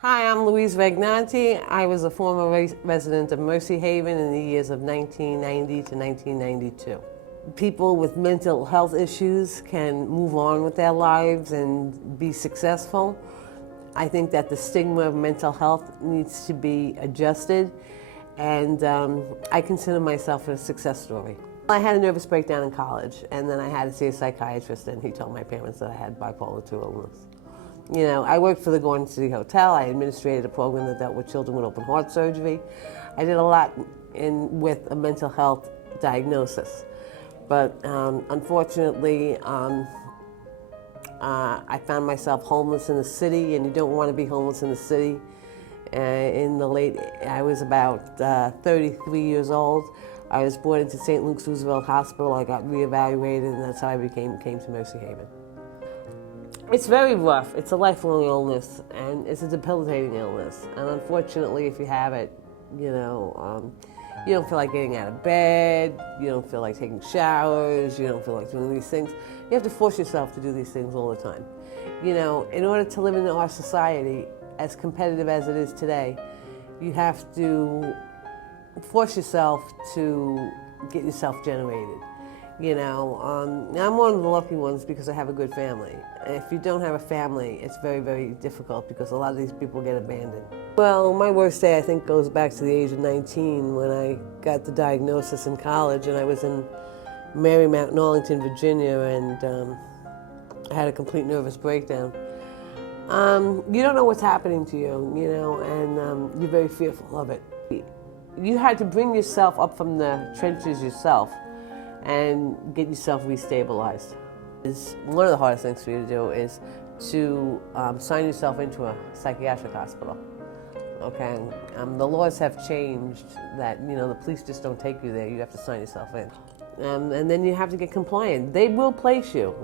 Hi, I'm Louise Vagnanti. I was a former resident of Mercy Haven in the years of 1990 to 1992. People with mental health issues can move on with their lives and be successful. I think that the stigma of mental health needs to be adjusted, and I consider myself a success story. I had a nervous breakdown in college, and then I had to see a psychiatrist, and he told my parents that I had bipolar II illness. You know, I worked for the Garden City Hotel. I administrated a program that dealt with children with open heart surgery. I did a lot with a mental health diagnosis. But unfortunately, I found myself homeless in the city, and you don't want to be homeless in the city. I was about 33 years old. I was brought into St. Luke's Roosevelt Hospital. I got reevaluated, and that's how I came to Mercy Haven. It's very rough. It's a lifelong illness, and it's a debilitating illness. And unfortunately, if you have it, you know, you don't feel like getting out of bed, you don't feel like taking showers, you don't feel like doing these things. You have to force yourself to do these things all the time. You know, in order to live in our society, as competitive as it is today, you have to force yourself to get yourself generated. You know, I'm one of the lucky ones because I have a good family. If you don't have a family, it's very, very difficult because a lot of these people get abandoned. Well, my worst day, I think, goes back to the age of 19 when I got the diagnosis in college, and I was in Marymount in Arlington, Virginia, and I had a complete nervous breakdown. You don't know what's happening to you, you know, and you're very fearful of it. You had to bring yourself up from the trenches yourself and get yourself restabilized. One of the hardest things for you to do is to sign yourself into a psychiatric hospital. Okay, the laws have changed that, you know, the police just don't take you there. You have to sign yourself in. And then you have to get compliant. They will place you.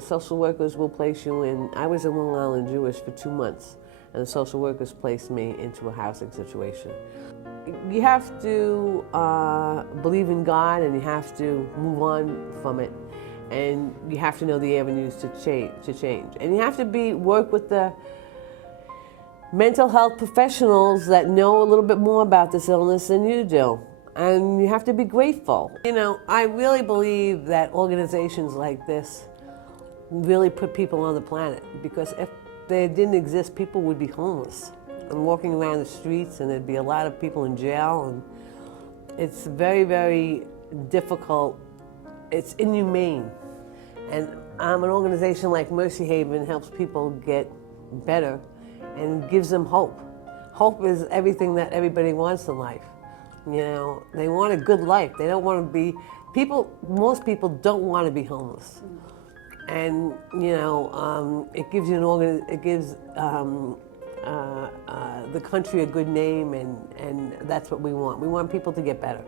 Social workers will place you in. I was in Long Island Jewish for 2 months, and the social workers placed me into a housing situation. You have to believe in God, and you have to move on from it, and you have to know the avenues to change. And you have to work with the mental health professionals that know a little bit more about this illness than you do. And you have to be grateful. You know, I really believe that organizations like this really put people on the planet, because if they didn't exist, people would be homeless and walking around the streets, and there'd be a lot of people in jail, and it's very, very difficult. It's inhumane. And an organization like Mercy Haven helps people get better and gives them hope. Hope is everything that everybody wants in life. You know, they want a good life. They don't want to be, most people don't want to be homeless. And, you know, it gives the country a good name, and that's what we want. We want people to get better.